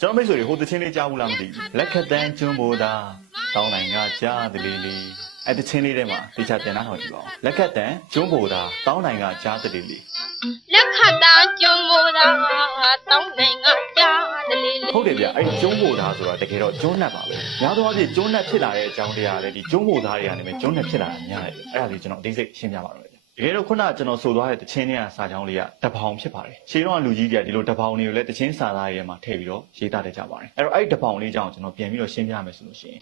ကျွန်တော်မိတ်ဆွေတွေဟိုတချင်းလေးကြားဘူးလားမသိဘူးလက်ခတ်တန်းကျွန်းမိုးသာတောင်းနိုင်ကကြားတလေးလေးအဲ့တချင်းလေးထဲမှာတေချာတင်တာထောင်ကြည့်ပါဦးလက်ခတ်တန်းကျွန်းမိုးသာတောင်းနိုင်ကကြားတလေးလေးလက်ခတ်တာကျုံမိုးတာတောင်းနိုင်ငါကြားတလေးလေးဟုတ်တယ်ဗျအဲ့ဒီကျွန်းမိုးသားဆိုတာတကယ်တော့ကျွန်းနက်ပါပဲများသောအားဖြင့်ကျွန်းနက်ဖြစ်လာတဲ့အကြောင်းတရားလည်းဒီကျွန်းမိုးသားတွေကနေပဲကျွန်းနက်ဖြစ်လာတာများတယ်အဲ့ဒါလေးကျွန်တော်အသေးစိတ်ရှင်းပြပါတော့မယ် တကယ်တော့ခုနကကျွန်တော်ဆိုသွားတဲ့တချင်းလေးကစာကြောင်းလေးကတပောင်ဖြစ်ပါတယ်ရှေးတော့ကလူကြီးတွေကဒီလိုတပောင်တွေကိုလည်းတချင်းစာသားတွေထဲမှာထည့်ပြီးတော့ရေးသားတတ်ကြပါတယ်အဲ့တော့အဲ့ဒီတပောင်လေးကြောင့်ကျွန်တော်ပြန်ပြီးတော့ရှင်းပြမယ်ဆိုလို့ရှိရင်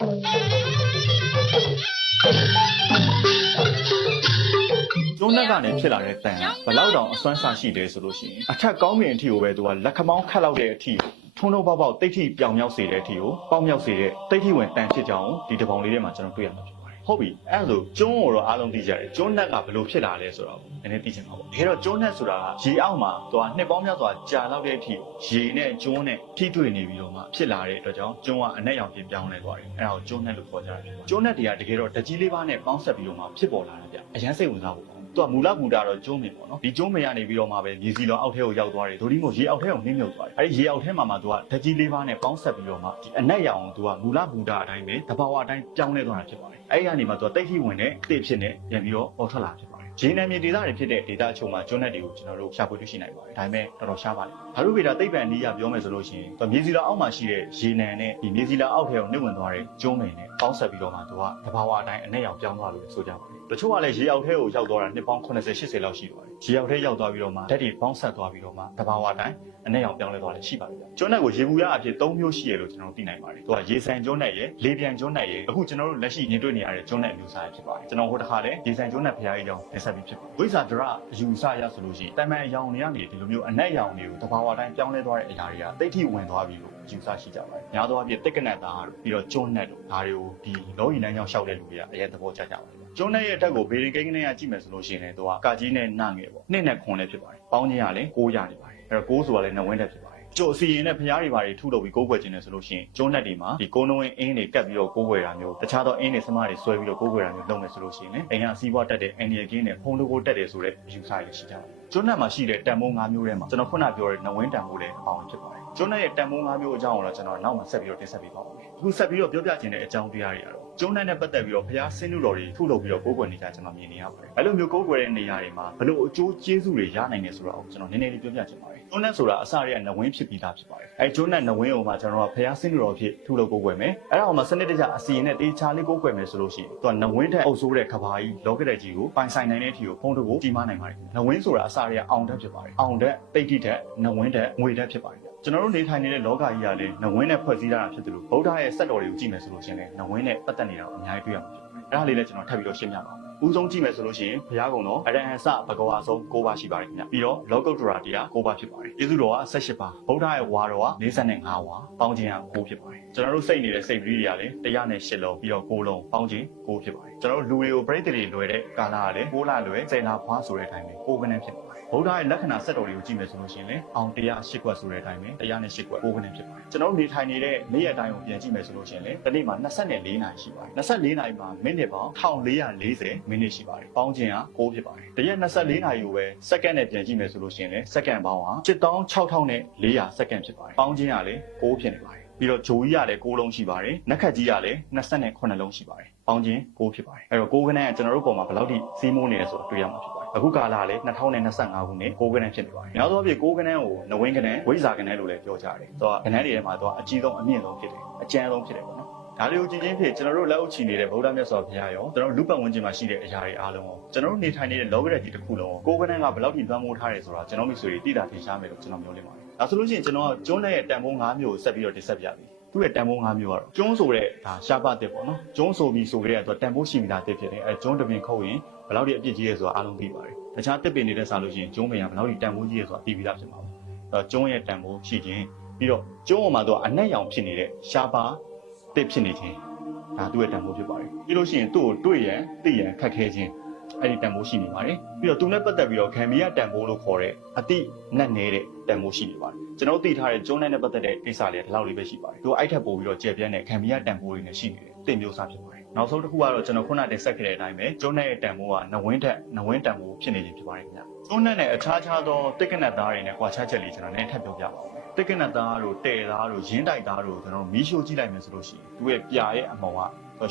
ကျုံးနက်ကနေဖြစ်လာတဲ့တန်ကဘလောက်တောင်အစွမ်းဆရှိတယ်ဆိုလို့ရှိရင်အထက်ကောင်းမြင်အထီကိုပဲသူကလက်ခမောင်းခတ်လောက်တဲ့အထီကိုထုံထုံပေါက်ပေါက်တိတ်ထိပြောင်မြောက်စေတဲ့အထီကိုပေါက်မြောက်စေတဲ့တိတ်ထိဝင်တန်ဖြစ်ကြောင်းဒီတပောင်လေးထဲမှာကျွန်တော်တွေ့ရမှာဖြစ်ပါတယ် ဟုတ်ပြီအဲ့လိုကျုံးကိုတော့အားလုံးသိကြတယ်ကျုံးနက်ကဘယ်လိုဖြစ်လာလဲဆိုတော့နည်းနည်းသိချင်ပါဘူးတကယ်တော့ကျုံးနက်ဆိုတာကရေအောက်မှာသူကနှစ်ပေါင်းများစွာကြာလောက်တဲ့အထီကိုရေနဲ့ကျုံးနဲ့ထိတွေ့နေပြီးတော့မှဖြစ်လာတဲ့အတွက်ကြောင့်ကျုံးကအနက်ရောင်ပြင်ပြောင်းလဲသွားတယ်အဲ့ဒါကိုကျုံးနက်လို့ခေါ်ကြတာဖြစ်ပါတယ်ကျုံးနက်တွေကတကယ်တော့တကြီးလေးပါးနဲ့ပေါင်းဆက်ပြီးတော့မှဖြစ်ပေါ်လာတာဗျအရန်စိတ်ဝင်စားဖို့ပေါ့ သူကမူလဘူတာတော့ကျုံးမင်ပေါ့နော်ဒီကျုံးမင်ကနေပြီးတော့မှပဲမြေစီလောင်အောက်ထဲကိုရောက်သွားတယ်ဒိုဒီမို့ရေအောက်ထဲကိုနှင်းမြုပ်သွားတယ်အဲဒီရေအောက်ထဲမှာမှသူကဓာကြီးလေးပါးနဲ့ပေါင်းဆက်ပြီးတော့မှဒီအနက်ရောင်သူကမူလဘူတာအတိုင်းပဲတဘာဝအတိုင်းပြောင်းလဲသွားတာဖြစ်ပါတယ်အဲဒီကနေမှသူကတိတ်ထိဝင်တဲ့တစ်ဖြစ်နေပြန်ပြီးတော့ပေါ်ထွက်လာဖြစ်ပါတယ်ရေနံမြေဒေသတွေဖြစ်တဲ့ဒေသအချို့မှာကျွန်းနက်တွေကိုကျွန်တော်တို့ရှာဖွေတွေ့ရှိနိုင်ပါတယ်ဒါပေမဲ့တော်တော်ရှားပါတယ်ဘာလို့ဗေဒသိပ္ပံနည်းရပြောမယ်ဆိုလို့ရှိရင်သူမြေစီလောင်အောက်မှာရှိတဲ့ရေနံနဲ့ဒီမြေစီလောင်အောက်ထဲကိုနှိမ့်ဝင်သွားတဲ့ကျုံးမင်နဲ့ပေါင်းဆက်ပြီးတော့မှသူကတဘာဝအတိုင်းအနက်ရောင်ပြောင်းသွားလို့ဆိုကြပါတယ် တချို့ကလည်းရေအောက်ထဲကိုရောက်သွားတာနှစ်ပေါင်း80 80လောက်ရှိပါတယ်ရေအောက်ထဲရောက်သွားပြီးတော့မှဓာတ်တွေပေါင်းဆက်သွားပြီးတော့မှတဘာဝအတိုင်းအနက်ရောင်ပြောင်းလဲသွားတယ်ရှိပါတယ်ဗျကျွန်းနက်ကိုရေဘူးရအဖြစ်၃မျိုးရှိရလို့ကျွန်တော်တို့သိနိုင်ပါတယ်သူကရေဆန်ကျွန်းနက်ရယ်လေပြန်ကျွန်းနက်ရယ်အခုကျွန်တော်တို့လက်ရှိမြင်တွေ့နေရတဲ့ကျွန်းနက်အမျိုးအစားဖြစ်ပါတယ်ကျွန်တော်ဟိုတစ်ခါလည်းရေဆန်ကျွန်းနက်ဖျားကြီးကြောင်းလက်ဆက်ပြီးဖြစ်ပါတယ်ဝိဇာဒရအယူအဆရဆိုလို့ရှိရင်တိုင်မန်အယောင်တွေကနေဒီလိုမျိုးအနက်ရောင်တွေကိုတဘာဝအတိုင်းပြောင်းလဲသွားတဲ့အရာတွေကတိတ်ထိဝင်သွားပြီးလို့ယူဆရှိကြပါတယ်။များသောအားဖြင့်တက်ကနက်သားတို့ပြီးတော့ကျွန်းနက်တို့ဒါတွေကိုဒီလောရီလမ်းကြောင်းလျှောက်တဲ့လူတွေကအရင်သဘောကျကြပါတယ်။ကျွန်းနက်ရဲ့အထက်ကိုဘေရင်ကိန်းကနေကကြည့်မယ်ဆိုလို့ရှိရင်လည်းသူကကာကြီးနဲ့နှငယ်ပေါ့။နှစ်နဲ့ခွန်လည်းဖြစ်ပါတယ်။ပေါင်းချင်းကလည်း6ရနေပါတယ်။အဲ့တော့6ဆိုတာလည်းနှဝင်းတက်ဖြစ်ပါတယ်။ကျို့အစီရင်နဲ့ဖျားတွေဘာတွေထုလုပ်ပြီးကိုးကွယ်ခြင်းနဲ့ဆိုလို့ရှိရင်ကျွန်းနက်တွေမှာဒီကုန်းနှဝင်းအင်းတွေကတ်ပြီးတော့ကိုးကွယ်တာမျိုးတခြားသောအင်းတွေစမတွေဆွဲပြီးတော့ကိုးကွယ်တာမျိုးလုပ်မယ်ဆိုလို့ရှိရင်လည်းအိမ်ကအစီးပွားတက်တဲ့အန်ဒီယကင်းနဲ့ဖုံးလို့ကိုတက်တယ်ဆိုတဲ့ယူဆရရှိကြပါတယ်။ကျွန်းနက်မှာရှိတဲ့တန်မိုး၅မျိုးထဲမှာကျွန်တော်ခုနပြောတဲ့နှဝင်းတန်မိုးလည်းအပေါင်းဖြစ်ပါတယ်။ ကျွန်းနက်ရဲ့တန်မိုး၅မျိုးအကြောင်းကိုတော့ကျွန်တော်နောက်မှဆက်ပြီးတော့တင်ဆက်ပေးပါဦးမယ်။အခုဆက်ပြီးတော့ပြောပြခြင်းတဲ့အကြောင်းတရားတွေကတော့ကျွန်းနက်နဲ့ပတ်သက်ပြီးတော့ဘုရားဆင်းနုတော်တွေထုလုပ်ပြီးတော့ကိုးကွယ်နေကြကျွန်တော်မြင်နေရပါတယ်။အဲ့လိုမျိုးကိုးကွယ်တဲ့နေရာတွေမှာဘလို့အကျိုးကျေးဇူးတွေရနိုင်တယ်ဆိုတော့ကျွန်တော်နည်းနည်းလေးပြောပြချင်ပါတယ်။ကျွန်းနက်ဆိုတာအစရဲနှဝင်းဖြစ်ပြီးသားဖြစ်ပါတယ်။အဲကျွန်းနက်နှဝင်းကိုမှကျွန်တော်ကဘုရားဆင်းနုတော်ဖြစ်ထုလုပ်ကိုးကွယ်မယ်။အဲ့ဒါအောင်မှစနစ်တကျအစီရင်နဲ့တေချာလေးကိုးကွယ်မယ်ဆိုလို့ရှိရင်သူကနှဝင်းထက်အုပ်ဆိုးတဲ့ကဘာကြီးလောကတဲ့ကြီးကိုပိုင်ဆိုင်နိုင်တဲ့အထိကိုဖုံးတကိုကြီးမားနိုင်ပါတယ်။နှဝင်းဆိုတာအစရဲအောင်တက်ဖြစ်ပါတယ်။အောင်တက်တိတ်တိတက်နှဝင်းတက်ငွေတက်ဖြစ်ပါတယ်။ ကျွန်တော်တို့နေထိုင်နေတဲ့လောကကြီးကလည်းနဝင်းနဲ့ဖွဲ့စည်းထားတာဖြစ်တယ်လို့ဗုဒ္ဓရဲ့စက်တော်တွေကိုကြည့်မယ်ဆိုလို့ရှိရင်လည်းနဝင်းနဲ့ပတ်သက်နေတာကိုအများကြီးတွေ့ရမှာဖြစ်ပါတယ်။အဲ့ဒါလေးလည်းကျွန်တော်ထပ်ပြီးတော့ရှင်းပြပါမယ်။ဦးဆုံးကြည့်မယ်ဆိုလို့ရှိရင်ဘုရားကုံတော်အရဟံစဘဂဝါဆုံး၉ပါးရှိပါတယ်ခင်ဗျ။ပြီးတော့လောကုတ္တရာတရား၉ပါးဖြစ်ပါတယ်။ယေရှုတော်က18ပါးဗုဒ္ဓရဲ့ဝါတော်က45ဝါပေါင်းခြင်းက9ဖြစ်ပါတယ်။ကျွန်တော်တို့စိတ်နေတဲ့စိတ်ပရိတွေကလည်းတရားနဲ့8လုံးပြီးတော့9လုံးပေါင်းခြင်း9ဖြစ်ပါတယ်။ကျွန်တော်တို့လူတွေကိုပြိတ္တိတွေလွယ်တဲ့ကာလကလည်း9လလွယ်10လဖွားဆိုတဲ့အတိုင်းပဲ9ခန်းဖြစ်ပါတယ်။ ဗုဒ္ဓရဲ့လက္ခဏာစက်တော်တွေကိုကြည့်မယ်ဆိုလို့ရှိရင်လည်းအောင်တရား8ခွက်ဆိုတဲ့အတိုင်းပဲတရားနဲ့8ခွက်9ခန်းဖြစ်ပါတယ်။ကျွန်တော်တို့နေထိုင်နေတဲ့နေ့ရက်တိုင်းကိုပြန်ကြည့်မယ်ဆိုလို့ရှိရင်လည်းဒီနေ့မှာ24နာရီရှိပါတယ်။24နာရီမှာမိနစ်ပေါင်း1440မိနစ်ရှိပါတယ်။ပေါင်းခြင်းက9ဖြစ်ပါတယ်။တရက်24နာရီကိုပဲစက္ကန့်နဲ့ပြန်ကြည့်မယ်ဆိုလို့ရှိရင်လည်းစက္ကန့်ပေါင်းဟာ16400နဲ့400စက္ကန့်ဖြစ်ပါတယ်။ပေါင်းခြင်းကလည်း9ဖြစ်နေပါတယ်။ပြီးတော့ဂျိုကြီးကလည်း6လုံးရှိပါတယ်။နက်ခတ်ကြီးကလည်း28လုံးရှိပါတယ်။ ပေါင်းခြင်း9ဖြစ်ပါတယ်။အဲ့တော့9ခန်းကကျွန်တော်တို့ပုံမှာဘယ်လောက်ထိစီးမိုးနေလဲဆိုတော့တွေ့ရမှာဖြစ်ပါတယ်။အခုကာလကလည်း2025ခုနှစ်9ခန်းဖြစ်နေပါတယ်။နောက်သောအဖြစ်9ခန်းကိုနဝင်းခန်းဝိဇာခန်းလို့လည်းပြောကြတယ်။သူကခန်းတွေထဲမှာသူကအကြီးဆုံးအမြင့်ဆုံးဖြစ်တယ်။အကျန်းဆုံးဖြစ်တယ်ပေါ့နော်။ဒါလေးကိုကြည့်ချင်းဖြစ်ကျွန်တော်တို့လက်အုပ်ချီနေတဲ့ဗုဒ္ဓမြတ်စွာဘုရားရောကျွန်တော်တို့လူပတ်ဝန်းကျင်မှာရှိတဲ့အရာတွေအားလုံးကိုကျွန်တော်တို့နေထိုင်နေတဲ့လောကရက်ကြီးတစ်ခုလုံးကိုကိုကနန်းကဘယ်လောက်ထိလွှမ်းမိုးထားတယ်ဆိုတာကျွန်တော်မိတ်ဆွေတွေသိတာထင်ရှားမယ်လို့ကျွန်တော်ပြောနေပါတယ်။ဒါဆိုလို့ရှိရင်ကျွန်တော်ကကျွန်းတဲ့တန်ဖိုး၅မျိုးကိုဆက်ပြီးတော့တင်ဆက်ပြပြီ။ သူ့ရဲ့တန်ဖိုး၅မျိုးကတော့ကျွန်းဆိုတဲ့ဒါရှားပတစ်ပေါ့နော်။ကျွန်းဆိုပြီးဆိုကြတဲ့အတွက်တန်ဖိုးရှိမိတာတစ်ဖြစ်တယ်။အဲကျွန်းတစ်ပင်ခုတ်ရင်ဘယ်လောက်ထိအပြစ်ကြီးရဲဆိုတာအားလုံးသိပါတယ်။တခြားတစ်ပင်နေတဲ့ဆာလို့ရှိရင်ကျွန်းပင်ကဘယ်လောက်ထိတန်ဖိုးကြီးရဲဆိုတာသိပြီးသားဖြစ်မှာပါ။အဲကျွန်းရဲ့တန်ဖိုးရှိခြင်းပြီးတော့ကျွန်းပေါ်မှာတော့အနက်ရောင်ဖြစ်နေတဲ့ရှားပါတစ်ဖြစ်နေခြင်းဒါသူ့ရဲ့တန်ဖိုးဖြစ်ပါတယ်ပြီးလို့ရှိရင်သူ့ကိုတွေ့ရန်သိရန်ခက်ခဲခြင်း အဲ့ဒီတန်ဖိုးရှိနေပါတယ်ပြီးတော့သူနဲ့ပတ်သက်ပြီးတော့ခံမီရတန်ဖိုးလို့ခေါ်တဲ့အတိနက်နေတဲ့တန်ဖိုးရှိနေပါတယ်ကျွန်တော်သိထားတဲ့ကျွန်းနဲ့ပတ်သက်တဲ့ကိစ္စလေးဒီလောက်လေးပဲရှိပါတယ်သူအိုက်ထက်ပို့ပြီးတော့ကျေပြန့်တဲ့ခံမီရတန်ဖိုးတွေနဲ့ရှိနေတယ်တင်မျိုးစားဖြစ်ပါတယ်နောက်ဆုံးတစ်ခုကတော့ကျွန်တော်ခုနတင်ဆက်ခဲ့တဲ့အတိုင်းပဲကျွန်းနဲ့တန်ဖိုးကနဝင်းထက်နဝင်းတန်ဖိုးဖြစ်နေခြင်းဖြစ်ပါတယ်ခင်ဗျကျွန်းနဲ့နဲ့အခြားခြားသောတိက္ကနတ်သားတွေနဲ့ကွာခြားချက်လေးကျွန်တော်လည်းထပ်ပြောပြပါဦးတက်ကနက်သားတို့တဲသားတို့ရင်းတိုက်သားတို့ကျွန်တော်တို့မီးရှို့ကြည့်လိုက်မယ်ဆိုလို့ရှိရင်သူ့ရဲ့ပြာရဲ့အမောင်က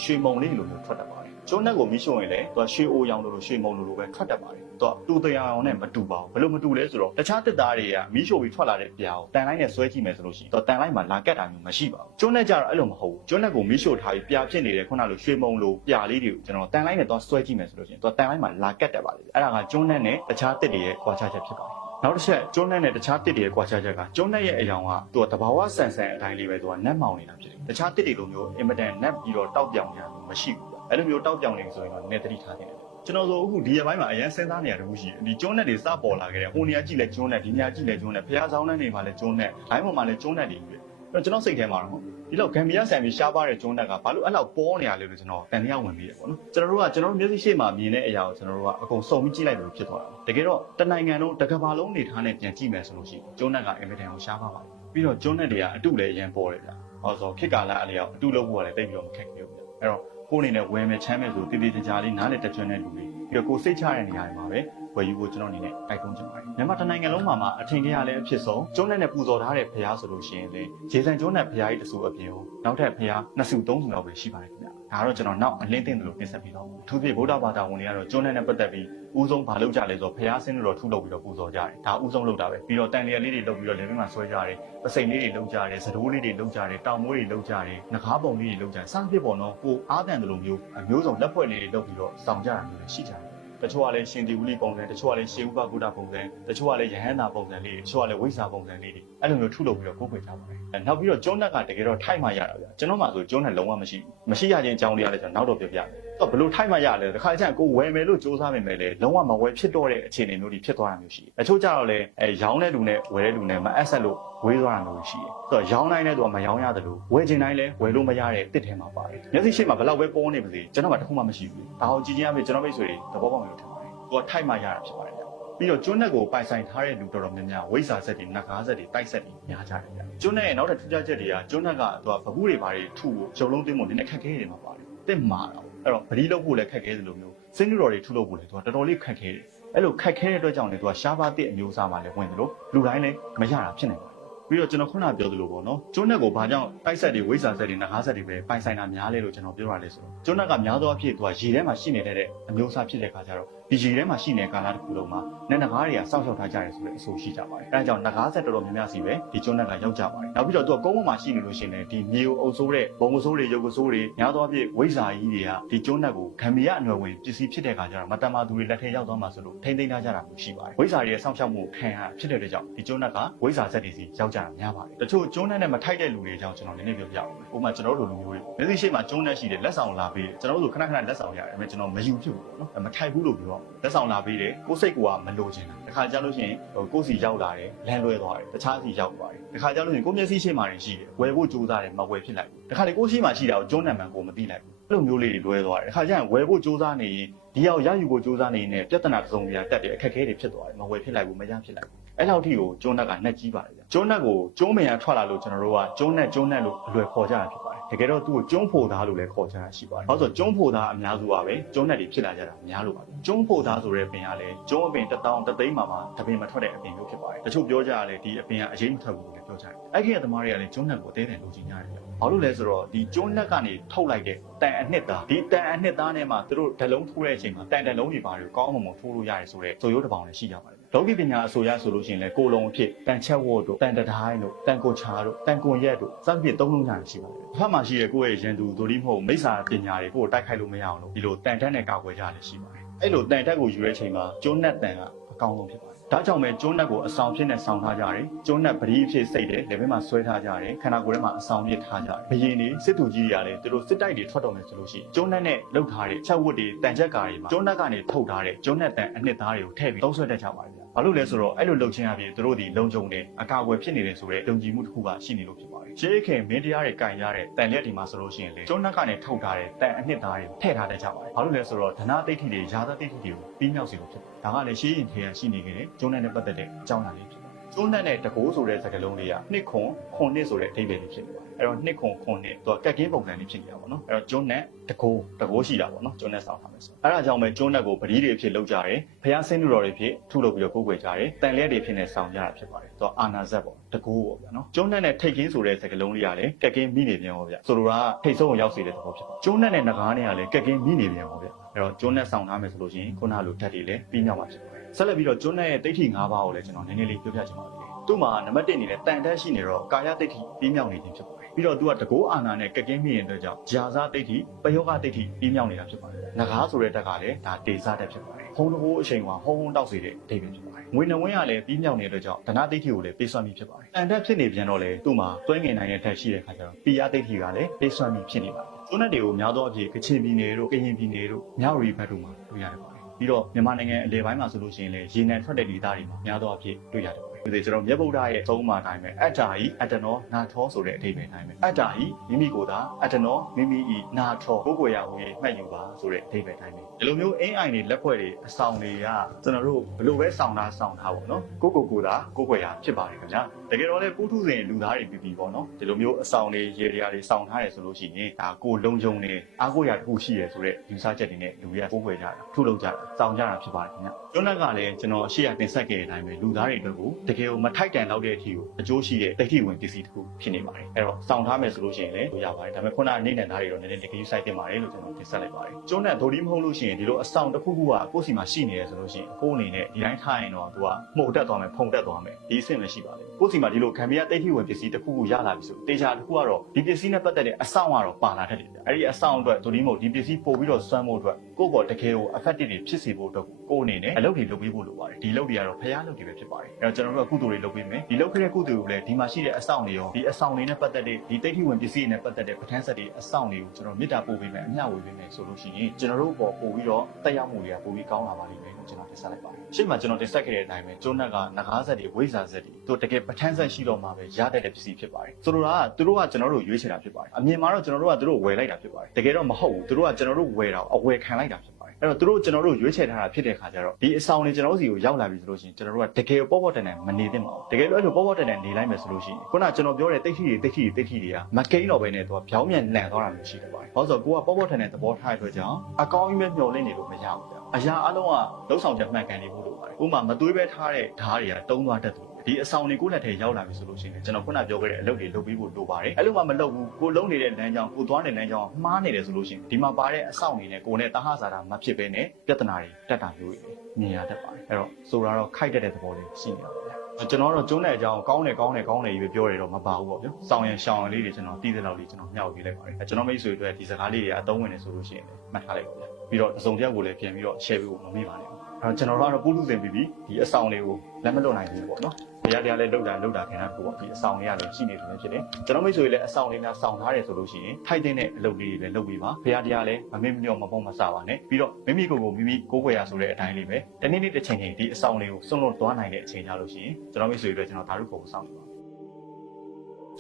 ရွှေမုံလေးလိုမျိုးထွက်တတ်ပါတယ် ကျုံးနက်ကိုမီးရှို့ရင်လည်းသူကရွှေအိုရောင်လိုလိုရွှေမုံလိုလိုပဲထွက်တတ်ပါတယ်သူကတူတရားအောင်နဲ့မတူပါဘူးဘယ်လိုမတူလဲဆိုတော့တခြားတက်သားတွေကမီးရှို့ပြီးထွက်လာတဲ့ပြာကိုတန်လိုက်နဲ့ဆွဲကြည့်မယ်ဆိုလို့ရှိရင်သူတန်လိုက်မှာလာကတ်တာမျိုးမရှိပါဘူးကျုံးနက်ကြတော့အဲ့လိုမဟုတ်ဘူးကျုံးနက်ကိုမီးရှို့ထားပြီးပြာဖြစ်နေတဲ့ခုနလိုရွှေမုံလိုပြာလေးတွေကိုကျွန်တော်တန်လိုက်နဲ့သွားဆွဲကြည့်မယ်ဆိုလို့ရှိရင်သူတန်လိုက်မှာလာကတ်တယ်ပါလေအဲ့ဒါကကျုံးနက်နဲ့တခြားတက်တွေရဲ့ကွာခြားချက်ဖြစ်ပါတယ်နောက်တစ်ချက်ကျုံးနဲ့နဲ့တခြားတစ်တွေရဲ့ကွာခြားချက်ကကျုံးနဲ့ရဲ့အယောင်ကသူကတဘာဝဆန်ဆန်အတိုင်းလေးပဲသူကနတ်မောင်နေတာဖြစ်တယ်။တခြားတစ်တွေလိုမျိုးအင်မတန်နတ်ပြီးတော့တောက်ပြောင်နေတာမျိုးမရှိဘူး။ အဲ့လိုမျိုးတောက်ပြောင်နေဆိုရင်တော့နေသတိထားနေတယ်။ကျွန်တော်ဆိုအခုဒီရက်ပိုင်းမှာအရင်စဉ်းစားနေရတဲ့ခုရှိတယ်။ဒီကျုံးနဲ့တွေစပေါ်လာခဲ့တယ်။ဟိုနေရာကြည့်လဲကျုံးနဲ့ဒီနေရာကြည့်လဲကျုံးနဲ့ဖះဆောင်တဲ့နေမှာလဲကျုံးနဲ့ဒိုင်းပေါ်မှာလဲကျုံးနဲ့တွေပြီးအဲ့တော့ကျွန်တော်စိတ်ထဲမှာတော့ဒီလောက်ဂမ်ဘီယာဆန်ပြီးရှားပါတဲ့ကျုံးနက်ကဘာလို့အဲ့လောက်ပေါ်နေရလဲလို့ကျွန်တော်တန်တရားဝင်ပြီးတယ်ပေါ့နော်ကျွန်တော်တို့ကကျွန်တော်တို့မျက်စိရှိမှမြင်တဲ့အရာကိုကျွန်တော်တို့ကအကုန်စုံပြီးကြည့်လိုက်လို့ဖြစ်သွားတာတကယ်တော့တနိုင်ငံလုံးတစ်ကမ္ဘာလုံးနေထားနဲ့ပြန်ကြည့်မယ်ဆိုလို့ရှိရင်ကျုံးနက်ကအင်မတန်ကိုရှားပါပါတယ်ပြီးတော့ကျုံးနက်တွေကအတုလည်းအရင်ပေါ်တယ်ဗျဟောဆိုခေတ်ကာလအလျောက်အတုလုပ်ဖို့ကလည်းတိတ်ပြီးတော့မခက်ခဲဘူးဗျအဲ့တော့ ကိုယ်အနေနဲ့ဝယ်မယ်ချမ်းမယ်ဆိုတည်တည်ကြကြလေးနားနဲ့တက်ကြွတဲ့လူတွေပြီးတော့ကိုယ်စိတ်ချတဲ့နေရာတွေမှာပဲဝယ်ယူဖို့ကျွန်တော်အနေနဲ့တိုက်တွန်းချင်ပါတယ်မြန်မာတနိုင်ငံလုံးမှာမှာအထင်ကြီးရလည်းအဖြစ်ဆုံးကျုံးနဲ့နဲ့ပူဇော်ထားတဲ့ဘုရားဆိုလို့ရှိရင်လေဂျေဆန်ကျုံးနဲ့ဘုရားကြီးတဆူအပြင်ကိုနောက်ထပ်ဘုရားနှစ်ဆူသုံးဆူလောက်ပဲရှိပါတယ်ခင်ဗျာ ဒါကတော့ကျွန်တော်နောက်အလင်းသိမ့်တယ်လို့ပြင်ဆက်ပြီးတော့အထူးဖြင့်ဗုဒ္ဓဘာသာဝင်တွေကတော့ကျုံးနဲ့နဲ့ပတ်သက်ပြီးဦးဆုံးဘာလုပ်ကြလဲဆိုတော့ဘုရားဆင်းလို့တော့ထုလုပ်ပြီးတော့ပူဇော်ကြတယ်ဒါဦးဆုံးလုပ်တာပဲပြီးတော့တန်လျက်လေးတွေလုပ်ပြီးတော့လည်းဘက်မှာဆွဲကြတယ်ပစိန်လေးတွေလုပ်ကြတယ်စတိုးလေးတွေလုပ်ကြတယ်တောင်မိုးတွေလုပ်ကြတယ်ငကားပုံလေးတွေလုပ်ကြတယ်စသဖြင့်ပေါ့နော်ကိုအားတန်တယ်လို့မျိုးအမျိုးစုံလက်ဖွဲ့လေးတွေလုပ်ပြီးတော့စောင့်ကြတာမျိုးတွေရှိကြတယ် တချို့ကလည်းရှင်ဒီဝလိပုံစံတချို့ကလည်းရှေဥပဂုဒပုံစံတချို့ကလည်းယဟန္တာပုံစံလေးတချို့ကလည်းဝိဇာပုံစံလေးတွေအဲ့လိုမျိုးထုလုပ်ပြီးတော့ကိုယ်ခွေကြပါတယ်အဲနောက်ပြီးတော့ကျုံးနက်ကတကယ်တော့ထိုက်မှရတာဗျာကျွန်တော်မှဆိုကျုံးနက်လုံးဝမရှိဘူးမရှိရခြင်းအကြောင်းလေးကလည်းကျွန်တော်နောက်တော့ပြောပြမယ် တော့ဘလို့ထိုက်မှရလဲတခါကျရင်ကိုဝယ်မယ်လို့စူးစမ်းမိမယ်လေလုံးဝမဝယ်ဖြစ်တော့တဲ့အခြေအနေမျိုးတွေဖြစ်သွားတာမျိုးရှိတယ်အချို့ကြတော့လေအဲရောင်းတဲ့လူနဲ့ဝယ်တဲ့လူနဲ့မအပ်ဆက်လို့ဝေးသွားတာမျိုးရှိတယ်ဆိုတော့ရောင်းတိုင်းလည်းသူကမရောင်းရတယ်လို့ဝယ်ချင်တိုင်းလည်းဝယ်လို့မရတဲ့တစ်ထဲမှာပါတယ်မျက်စိရှိမှဘလောက်ပဲပေါ်နေပါစေကျွန်တော်မှတခုမှမရှိဘူးဒါအောင်ကြည်ချင်းအပြင်ကျွန်တော်မိတ်ဆွေတွေသဘောပေါက်မယ်လို့ထင်ပါတယ်သူကထိုက်မှရတာဖြစ်ပါတယ်ဗျပြီးတော့ကျွန်းနဲ့ကိုပိုင်ဆိုင်ထားတဲ့လူတော်တော်များများဝိဇာဆက်တွေနဂါးဆက်တွေတိုက်ဆက်တွေများကြတယ်ဗျကျွန်းနဲ့ရဲ့နောက်ထပ်ထူးခြားချက်တွေကကျွန်းနဲ့ကသူကပကူးတွေဘာတွေထုဖို့ဂျုံလုံးတင်းဖို့နည်းနည်းခက်ခဲနေမှာပါတယ်တစ်မာတော့ အဲ့တော့ပလီလုပ်ဖို့လည်းခက်ခဲသလိုမျိုးစင်းလူတော်တွေထုလုပ်ဖို့လည်းသူကတော်တော်လေးခက်ခဲတယ်အဲ့လိုခက်ခဲတဲ့အတွက်ကြောင့်လည်းသူကရှားပါးတဲ့အမျိုးအစားမှလည်းဝင်တယ်လို့လူတိုင်းလည်းမရတာဖြစ်နေပါတယ်ပြီးတော့ကျွန်တော်ခုနပြောသလိုပေါ့နော်ကျွန်းနဲ့ကိုဘာကြောင့်တိုက်ဆက်တွေဝိဇာဆက်တွေနဂါးဆက်တွေပဲပိုင်ဆိုင်တာများလဲလို့ကျွန်တော်ပြောရလဲဆိုတော့ကျွန်းနဲ့ကများသောအားဖြင့်သူကရေထဲမှာရှိနေတဲ့အမျိုးအစားဖြစ်တဲ့ခါကျတော့ ဒီရေထဲမှာရှိနေတဲ့ကာလတစ်ခုလုံးမှာနက်နဂါးတွေကစောင့်ရှောက်ထားကြတယ်ဆိုတဲ့အဆိုရှိကြပါတယ်အဲဒါကြောင့်နဂါးဆက်တော်တော်များများစီပဲဒီကျွန်းနဲ့ကရောက်ကြပါတယ်နောက်ပြီးတော့သူကကုန်းပေါ်မှာရှိနေလို့ရှိရင်ဒီမြေကိုအုပ်ဆိုးတဲ့ဘုံကဆိုးတွေရုပ်ကဆိုးတွေများသောအားဖြင့်ဝိဇာကြီးတွေကဒီကျွန်းနဲ့ကိုဂမ်ဘီယာအနွယ်ဝင်ပစ္စည်းဖြစ်တဲ့ခါကျတော့မတမသူတွေလက်ထဲရောက်သွားမှာဆိုလို့ထိမ့်သိမ်းထားကြတာမျိုးရှိပါတယ်ဝိဇာတွေရဲ့စောင့်ရှောက်မှုခံရဖြစ်တဲ့အတွက်ကြောင့်ဒီကျွန်းနဲ့ကဝိဇာဆက်တွေစီရောက်ကြတာများပါတယ်တချို့ကျွန်းနဲ့မထိုက်တဲ့လူတွေအကြောင်းကျွန်တော်နည်းနည်းပြောပြအောင်ဥပမာကျွန်တော်တို့လူမျိုးတွေမျက်စိရှိမှကျွန်းနဲ့ရှိတယ်လက်ဆောင်လာပေးတယ်ကျွန်တော်တို့ခဏခဏလက်ဆောင်ရတယ်ဒါပေမဲ့ကျွန်တော်မယူဖြစ်ဘူးပေါ့နော်မထိုက်ဘူးလို့ပြောလက်ဆောင်လာပေးတယ်ကိုယ်စိတ်ကမလိုချင်တာတခါကြောက်လို့ရှိရင်ဟိုကိုယ်စီရောက်လာတယ်လမ်းလွဲသွားတယ်တခြားစီရောက်သွားတယ်တခါကြောက်လို့ရှိရင်ကိုယ်မျက်စိရှိမှနေရှိတယ်ဝယ်ဖို့ကြိုးစားတယ်မဝယ်ဖြစ်လိုက်ဘူးတခါလေကိုယ်ရှိမှရှိတာကိုကျွန်းနံမှန်ကိုမသိလိုက်ဘူးအဲ့လိုမျိုးလေးတွေလွဲသွားတယ်တခါကျရင်ဝယ်ဖို့ကြိုးစားနေရင်ဒီရောက်ရယူဖို့ကြိုးစားနေရင်ပြဿနာတစ်စုံတစ်ရာတက်တယ်အခက်အခဲတွေဖြစ်သွားတယ်မဝယ်ဖြစ်လိုက်ဘူးမရဖြစ်လိုက်ဘူးအဲ့လောက်ထိကိုကျွန်းနက်ကနှက်ကြီးပါတယ်ဗျကျွန်းနက်ကိုကျွန်းမရထွက်လာလို့ကျွန်တော်တို့ကကျွန်းနက်ကျွန်းနက်လို့အလွယ်ခေါ်ကြတာဖြစ်ပါ တယ်တကယ်တော့သူ့ကိုကျွန်းဖို့သားလို့လည်းခေါ်ကြတာရှိပါတယ်ဘာလို့ဆိုကျွန်းဖို့သားအများစုကပဲကျွန်းနက်တွေဖြစ်လာကြတာများလို့ပါကျွန်းဖို့သားဆိုတဲ့ပင်ကလည်းကျွန်းအပင်တစ်တောင်းတစ်သိန်းမှာမှတပင်မထွက်တဲ့အပင်မျိုးဖြစ်ပါတယ်တချို့ပြောကြရတယ်ဒီအပင်ကအရေးမထွက်ဘူးလို့ပြောကြတယ်အဲ့ဒီကသမားတွေကလည်းကျွန်းနက်ကိုအသေးတယ်လိုချင်ကြတယ်ဘာလို့လဲဆိုတော့ဒီကျွန်းနက်ကနေထုတ်လိုက်တဲ့တန်အနှစ်သားဒီတန်အနှစ်သားနဲ့မှသူတို့ဓလုံးထိုးတဲ့အချိန်မှာတန်တလုံးတွေပါတွေကောင်းမွန်မွန်ထိုးလို့ရတယ်ဆိုတော့ဆိုရိုးတစ်ပေါင်လည်းရှိကြပါတယ် လောကီပညာအဆိုရဆိုလို့ရှိရင်လည်းကိုလုံးအဖြစ်တန်ချက်ဝတ်တို့တန်တတိုင်းတို့တန်ကိုချာတို့တန်ကွန်ရက်တို့စသဖြင့်သုံးလုံးကြရရှိပါတယ်။အဖက်မှာရှိတဲ့ကိုယ့်ရဲ့ရန်သူဒိုလိမဟုတ်မိစ္ဆာပညာတွေကိုယ်တိုက်ခိုက်လို့မရအောင်လို့ဒီလိုတန်တက်နဲ့ကာကွယ်ကြရရှိပါတယ်။အဲ့လိုတန်တက်ကိုယူတဲ့ချိန်မှာကျုံးနဲ့တန်ကအကောင်းဆုံးဖြစ်ပါတယ်။ဒါကြောင့်ပဲကျုံးနဲ့ကိုအဆောင်ဖြစ်နဲ့ဆောင်းထားကြတယ်။ကျုံးနဲ့ပရိအဖြစ်စိတ်တယ်လက်ဘက်မှာဆွဲထားကြတယ်။ခန္ဓာကိုယ်ထဲမှာအဆောင်ပြစ်ထားကြတယ်။ဘယင်းနေစစ်သူကြီးတွေကလည်းသူတို့စစ်တိုက်တွေထွက်တော်မယ်ဆိုလို့ရှိရင်ကျုံးနဲ့နဲ့လှုပ်ထားတဲ့ချက်ဝတ်တွေတန်ချက်ကာတွေမှာကျုံးနဲ့ကနေထုတ်ထားတဲ့ကျုံးနဲ့တန်အနှစ်သားတွေကိုထည့်ပြီးသုံးဆွဲတတ်ကြပါတယ်ဗျာ။ ဘာလို့လဲဆိုတော့အဲ့လိုလှုပ်ခြင်းအပြင်သူတို့ဒီလုံခြုံတယ်အကာအကွယ်ဖြစ်နေတယ်ဆိုတဲ့လုံခြုံမှုတစ်ခုကရှိနေလို့ဖြစ်ပါတယ်။ရှေးခင်မင်းတရားတွေကင်ရတဲ့တန်လက်ဒီမှာဆိုလို့ရှိရင်လေကျုံးနဲ့ကနေထုတ်ထားတဲ့တန်အနှစ်သားတွေထည့်ထားတတ်ကြပါတယ်။ဘာလို့လဲဆိုတော့ဓနာတိဋ္ဌိတွေယာသတိဋ္ဌိတွေကိုပြီးမြောက်စေလို့ဖြစ်တယ်။ဒါကလည်းရှေးရင်ထေရရှိနေခဲ့တဲ့ကျုံးနဲ့ပတ်သက်တဲ့အကြောင်းအရာလေးဖြစ်ပါတယ် ကျိုးနက်နဲ့တကိုးဆိုတဲ့စကားလုံးလေးကနှစ်ခွန်ခွန်နှစ်ဆိုတဲ့အဓိပ္ပာယ်လေးဖြစ်နေပါတယ်အဲ့တော့နှစ်ခွန်ခွန်နှစ်သူကကက်ကင်းပုံစံလေးဖြစ်နေတာပေါ့နော်အဲ့တော့ကျိုးနက်တကိုးတကိုးရှိတာပေါ့နော်ကျိုးနက်ဆောင်ထားမယ်ဆိုအဲ့ဒါကြောင့်ပဲကျိုးနက်ကိုပတိတွေအဖြစ်လောက်ကြတယ်ဖျားဆင်းလူတော်တွေဖြစ်ထုလုပ်ပြီးတော့ကိုးကွယ်ကြတယ်တန်လျက်တွေဖြစ်နေဆောင်ကြတာဖြစ်ပါတယ်သူကအာနာဇက်ပေါ့တကိုးပေါ့ဗျာနော်ကျိုးနက်နဲ့ထိတ်ကင်းဆိုတဲ့စကားလုံးလေးကလည်းကက်ကင်းမိနေပြန်ပေါ့ဗျာဆိုလိုတာကထိတ်ဆုံးကိုရောက်စေတဲ့သဘောဖြစ်ပါတယ်ကျိုးနက်နဲ့ငကားနဲ့ကလည်းကက်ကင်းမိနေပြန်ပေါ့ဗျာအဲ့တော့ကျိုးနက်ဆောင်ထားမယ်ဆိုလို့ရှိရင်ခုနလိုဓာတ်တွေလည်းပြီးမြောက်မှာဖြစ်ပါတယ် ဆက်လက်ပြီးတော့ကျိုးနက်ရဲ့တိဋ္ဌိ၅ပါးကိုလည်းကျွန်တော်နည်းနည်းလေးပြောပြချင်ပါတယ်သူ့မှာနံပါတ်1အနေနဲ့တန်တက်ရှိနေတော့ကာယတိဋ္ဌိပြီးမြောက်နေခြင်းဖြစ်ပါတယ်ပြီးတော့သူကတကိုးအာနာနဲ့ကက်ကင်းမိရင်အတွက်ကြောင့်ဂျာဇာတိဋ္ဌိပယောဂတိဋ္ဌိပြီးမြောက်နေတာဖြစ်ပါတယ်ငကားဆိုတဲ့တက်ကလည်းဒါတေဇတက်ဖြစ်ပါတယ်ဟုံးတကိုးအချိန်ကဟုံးဟုံးတောက်စေတဲ့အဓိပ္ပာယ်ဖြစ်ပါတယ်ငွေနှဝင်းကလည်းပြီးမြောက်နေတဲ့အတွက်ကြောင့်ဒနာတိဋ္ဌိကိုလည်းပေးစွမ်းပြီးဖြစ်ပါတယ်တန်တက်ဖြစ်နေပြန်တော့လေသူ့မှာတွဲငင်နိုင်တဲ့ဓာတ်ရှိတဲ့ခါကျတော့ပိယတိဋ္ဌိကလည်းပေးစွမ်းပြီးဖြစ်နေပါတယ်ကျွန်းတဲ့တွေကိုများသောအားဖြင့်ကချင်ပြည်နယ်တို့ကရင်ပြည်နယ်တို့မြောက်ရီဘက်တို့မှာတွေ့ရတယ် ပါတယ်ပြီးတော့မြန်မာနိုင်ငံအလဲပိုင်းမှာဆိုလို့ရှိရင်လည်းရေနံထွက်တဲ့ဒေသတွေမှာများသောအားဖြင့်တွေ့ရတယ်ပါတယ် ဒီကျွန်တော်မြတ်ဗုဒ္ဓရဲ့သုံးမှာအတိုင်းပဲအတ္တာဤအတ္တနောနာထောဆိုတဲ့အဓိပ္ပာယ်အတိုင်းပဲအတ္တာဤမိမိကိုယ်သာအတ္တနောမိမိဤနာထောကိုယ်ကိုယ်ရဝင်မှတ်ယူပါဆိုတဲ့အဓိပ္ပာယ်အတိုင်းပဲဒီလိုမျိုးအင်းအိုင်တွေလက်ဖွဲ့တွေအဆောင်တွေကကျွန်တော်တို့ဘယ်လိုပဲဆောင်တာဆောင်တာပေါ့နော်ကိုယ့်ကိုယ်ကိုယ်သာကိုယ့်ကိုယ်ရဖြစ်ပါတယ်ခင်ဗျာတကယ်တော့လေပုထုဇဉ်လူသားတွေပြီးပြီပေါ့နော်ဒီလိုမျိုးအဆောင်တွေရေရာတွေဆောင်ထားတယ်ဆိုလို့ရှိရင်ဒါကိုယ်လုံးယုံနေအားကိုးရတစ်ခုရှိရဆိုတဲ့ယူဆချက်တွေနဲ့လူတွေကကိုယ်ကိုယ်ကြတာထုလုပ်ကြတာဆောင်ကြတာဖြစ်ပါတယ်ခင်ဗျာကျွန်းလက်ကလည်းကျွန်တော်ရှေ့ရတင်ဆက်ခဲ့တဲ့အတိုင်းပဲလူသားတွေအတွက်ကိုတကယ်ကိုမထိုက်တန်တော့တဲ့အထိကိုအကျိုးရှိတဲ့တိတ်ထိဝင်ပစ္စည်းတစ်ခုဖြစ်နေပါတယ်အဲ့တော့ဆောင်ထားမယ်ဆိုလို့ရှိရင်လည်းရပါတယ်ဒါပေမဲ့ခုနကနေနဲ့သားတွေတော့နည်းနည်းတကယ်ယူဆိုင်တင်ပါတယ်လို့ကျွန်တော်တင်ဆက်လိုက်ပါတယ်ကျွန်းနဲ့ဒိုဒီမဟုတ်လို့ရှိရင်ဒီလိုအဆောင်တစ်ခုခုကကိုယ့်စီမှာရှိနေရဆိုလို့ရှိရင်ကိုယ်အနေနဲ့ဒီတိုင်းထားရင်တော့သူကမှုတ်တက်သွားမယ်ဖုန်တက်သွားမယ်ဒီအဆင့်ပဲရှိပါလိမ့်မယ်ကိုယ့်စီမှာဒီလိုခံပြရတိတ်ထိဝင်ပစ္စည်းတစ်ခုခုရလာပြီဆိုတေချာတစ်ခုကတော့ဒီပစ္စည်းနဲ့ပတ်သက်တဲ့အဆောင်ကတော့ပါလာတတ်တယ်ဗျအဲ့ဒီအဆောင်အတွက်ဒိုဒီမဟုတ်ဒီပစ္စည်းပို့ပြီးတော့စွမ်းဖို့အတွက်ကိုယ့်ဘောတကယ်ကို effective တွေဖြစ်စေဖို့အတွက်ကိုယ့်အနေနဲ့အလုပ်တွေလုပ်ပေးဖို့လိုပါတယ်ဒီလုပ်တွေကတော့ဖျားလုပ်တွေပဲဖြစ်ပါတယ်အဲ့တော့ကျွန်တော်တို့ကကုသိုလ်တွေလုပ်ပေးမယ်ဒီလုပ်ခဲ့တဲ့ကုသိုလ်ကိုလည်းဒီမှာရှိတဲ့အဆောင်တွေရောဒီအဆောင်တွေနဲ့ပတ်သက်တဲ့ဒီတိတ်ထိဝင်ပစ္စည်းတွေနဲ့ပတ်သက်တဲ့ပဋ္ဌာန်းဆက်တွေအဆောင်တွေကိုကျွန်တော်မေတ္တာပို့ပေးမယ်အမျှဝေပေးမယ်ဆိုလို့ရှိရင်ကျွန်တော်တို့ပေါ်ပို့ပြီးတော့တက်ရောက်မှုတွေကပို့ပြီးကောင်းလာပါလိမ့်မယ်လို့ကျွန်တော်တင်ဆက်လိုက်ပါတယ်ရှေ့မှာကျွန်တော်တင်ဆက်ခဲ့တဲ့အတိုင်းပဲကျိုးနက်ကငကားဆက်တွေဝိဇ္ဇာဆက်တွေသူတကယ်ပဋ္ဌာန်းဆက်ရှိတော့မှပဲရတတ်တဲ့ပစ္စည်းဖြစ်ပါတယ်ဆိုလိုတာကသူတို့ကကျွန်တော်တို့ရွေးချယ်တာဖြစ်ပါတယ်အမြင်မှာတော့ကျွန်တော်တို့ကသူတို့ဝယ်လိုက်တာဖြစ်ပါတယ်တကယ်တော့မဟုတ်ဘူးသူတို့ကကျွန်တော်တို့ဝယ်တာကိုအဝယ်ခံလိုက်တာဖြစ်ပါတယ် အဲ့တော့သူတို့ကျွန်တော်တို့ရွေးချယ်ထားတာဖြစ်တဲ့ခါကျတော့ဒီအဆောင်တွေကျွန်တော်တို့စီကိုရောက်လာပြီဆိုလို့ရှိရင်ကျွန်တော်တို့ကတကယ်ပေါ့ပေါ့တန်တန်မနေသင့်ပါဘူးတကယ်လို့အဲ့လိုပေါ့ပေါ့တန်တန်နေလိုက်မယ်ဆိုလို့ရှိရင်ခုနကကျွန်တော်ပြောတဲ့တိတ်ထီတွေတိတ်ထီတွေတိတ်ထီတွေကမကိန်းတော့ဘဲနဲ့သူကပြောင်းပြန်လန်သွားတာမျိုးရှိတယ်ပါတယ်။ဘာလို့ဆိုတော့ကိုကပေါ့ပေါ့တန်တန်သဘောထားရတဲ့အတွက်ကြောင့်အကောင်းကြီးပဲမျှော်လင့်နေလို့မရဘူးဗျ။အရာအလုံးကလုံးဆောင်ချက်မှန်ကန်နေဖို့လိုပါတယ်။ဥပမာမသွေးပဲထားတဲ့ဓာတ်တွေကတုံးသွားတတ်တယ် ဒီအဆောင်တွေကိုလက်ထဲရောက်လာပြီဆိုလို့ရှိရင်ကျွန်တော်ခုနပြောခဲ့တဲ့အလုပ်တွေလုပ်ပြီးဖို့လိုပါတယ်အဲ့လိုမှမလုပ်ဘူးကိုလုံးနေတဲ့လမ်းကြောင်းကိုသွားနေတဲ့လမ်းကြောင်းမှားနေတယ်ဆိုလို့ရှိရင်ဒီမှာပါတဲ့အဆောင်တွေနဲ့ကိုနဲ့တဟဆာတာမဖြစ်ဘဲနဲ့ပြဿနာတွေတက်တာမျိုးတွေမြင်ရတတ်ပါတယ်အဲ့တော့ဆိုတာတော့ခိုက်တက်တဲ့သဘောလေးရှိနေတာပါဗျာကျွန်တော်တော့ကျုံးတဲ့အကြောင်းကောင်းတယ်ကောင်းတယ်ကောင်းတယ်ကြီးပဲပြောရတော့မပါဘူးပေါ့ဗျာ။စောင်းရန်ရှောင်းရန်လေးတွေကျွန်တော်တီးတဲ့လောက်လေးကျွန်တော်မျှဝေပေးလိုက်ပါတယ်။ကျွန်တော်မိတ်ဆွေတွေဒီစကားလေးတွေအသုံးဝင်နေဆိုလို့ရှိရင်လည်းမှတ်ထားလိုက်ပါဗျာ။ပြီးတော့အစုံတစ်ယောက်ကိုလည်းပြန်ပြီးတော့ share ပေးဖို့မမေ့ပါနဲ့။အဲ့ တော့ကျွန်တော်တို့ကတော့ပုလူစင်ပြီးပြီးဒီအဆောင်လေးကိုလက်မလွတ်နိုင်ဘူးပေါ့နော်။တရားတရားလေးလောက်တာလောက်တာခင်ဗျာကိုပေါ့ဒီအဆောင်လေးကလည်းရှိနေတယ်ဖြစ်တယ်ကျွန်တော်မိတ်ဆွေလည်းအဆောင်လေးများစောင့်ထားတယ်ဆိုလို့ရှိရင်ထိုက်တဲ့အလုပ်လေးတွေလည်းလုပ်ပေးပါဘုရားတရားလည်းမမေ့မလျော့မပေါ့မဆပါနဲ့ပြီးတော့မိမိကိုယ်ကိုမိမိကိုယ်ွယ်ရဆိုတဲ့အတိုင်းလေးပဲတနေ့နေ့တစ်ချိန်ချိန်ဒီအဆောင်လေးကိုစွန့်လွတ်သွားနိုင်တဲ့အချိန်ကြလို့ရှိရင်ကျွန်တော်မိတ်ဆွေတွေကျွန်တော်ဓာတ်ရုပ်ကိုစောင့်နေပါ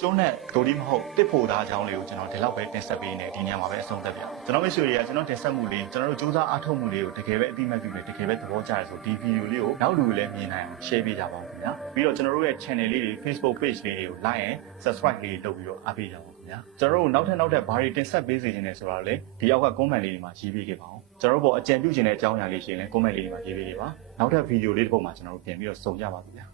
ကျုံးနဲ့ဒိုဒီမဟုတ်တစ်ဖို့သားအကြောင်းလေးကိုကျွန်တော်ဒီလောက်ပဲတင်ဆက်ပေးနေဒီနေရာမှာပဲအဆုံးသတ်ပြကျွန်တော်မိတ်ဆွေတွေကကျွန်တော်တင်ဆက်မှုလေးကျွန်တော်တို့စူးစမ်းအားထုတ်မှုလေးကိုတကယ်ပဲအတိအမှတ်ပြုတယ်တကယ်ပဲသဘောကျတယ်ဆိုဒီဗီဒီယိုလေးကိုနောက်လူတွေလည်းမြင်နိုင်အောင် share ပေးကြပါဦးခင်ဗျာပြီးတော့ကျွန်တော်တို့ရဲ့ channel လေးတွေ Facebook page လေးတွေကို like and subscribe လေးလုပ်ပြီးတော့အားပေးကြပါဦးခင်ဗျာကျွန်တော်တို့နောက်ထပ်နောက်ထပ်ဘာတွေတင်ဆက်ပေးစီခြင်းလဲဆိုတာလေဒီအောက်က comment လေးတွေမှာရေးပေးခဲ့ပါဦးကျွန်တော်တို့ပေါ်အကြံပြုခြင်းတဲ့အကြောင်းအရာလေးရှိရင်လည်း comment လေးတွေမှာရေးပေးခဲ့ပါနောက်ထပ်ဗီဒီယိုလေးတစ်ပုဒ်မှာကျွန်တော်တို့ပြင်ပြီးတော့စုံကြပါပြီဗျာ